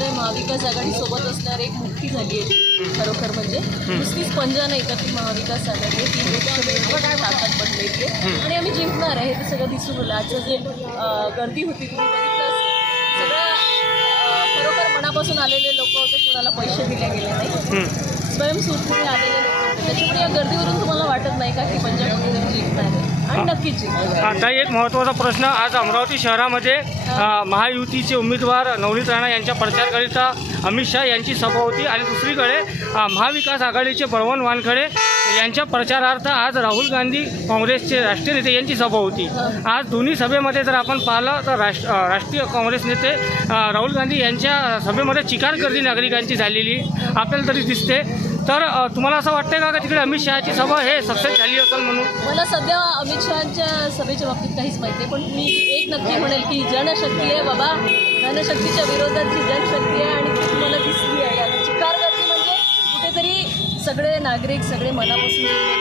असणार आहे महाविकास आघाडीसोबत असणार एक मुक्ती झाली आहे खरोखर म्हणजे नुसतीच पंजा नाही का ती महाविकास आघाडी ती काय ताकद पडलेली आहे आणि आम्ही जिंकणार आहे ते सगळं दिसून आलं आजचं जे गर्दी होती तुम्ही बघितलं सगळं खरोखर मनापासून आलेले लोक होते कुणाला पैसे दिले गेले नाही स्वयंस्फूर्तीने आलेले लोक होते त्याच्यामुळे या गर्दीवरून तुम्हाला वाटत नाही का की पंजाबमध्ये जिंकणार आहे नक्कीच आता एक महत्त्वाचा प्रश्न आज अमरावती शहरामध्ये महायुतीचे उमेदवार नवनीत राणा यांच्या प्रचारकरिता अमित शहा यांची सभा होती आणि दुसरीकडे महाविकास आघाडीचे बळवंत वानखडे यांच्या प्रचारार्थ आज राहुल गांधी काँग्रेसचे राष्ट्रीय नेते यांची सभा होती आज दोन्ही सभेमध्ये जर आपण पाहिलं तर राष्ट्र राष्ट्रीय काँग्रेस नेते राहुल गांधी यांच्या सभेमध्ये चिकार गर्दी नागरिकांची झालेली आपल्याला तरी दिसते तर तुम्हाला असं वाटतंय का तिकडे अमित शहाची सभा हे सक्सेस झाली असेल म्हणून मला सध्या अमित शहाच्या सभेच्या बाबतीत काहीच माहिती पण मी एक नक्की म्हणेल की जनशक्ती आहे बाबा जनशक्तीच्या विरोधात जी जनशक्ती आहे आणि ती तुम्हाला दिसली आहे सगळे नागरिक सगळे मनापासून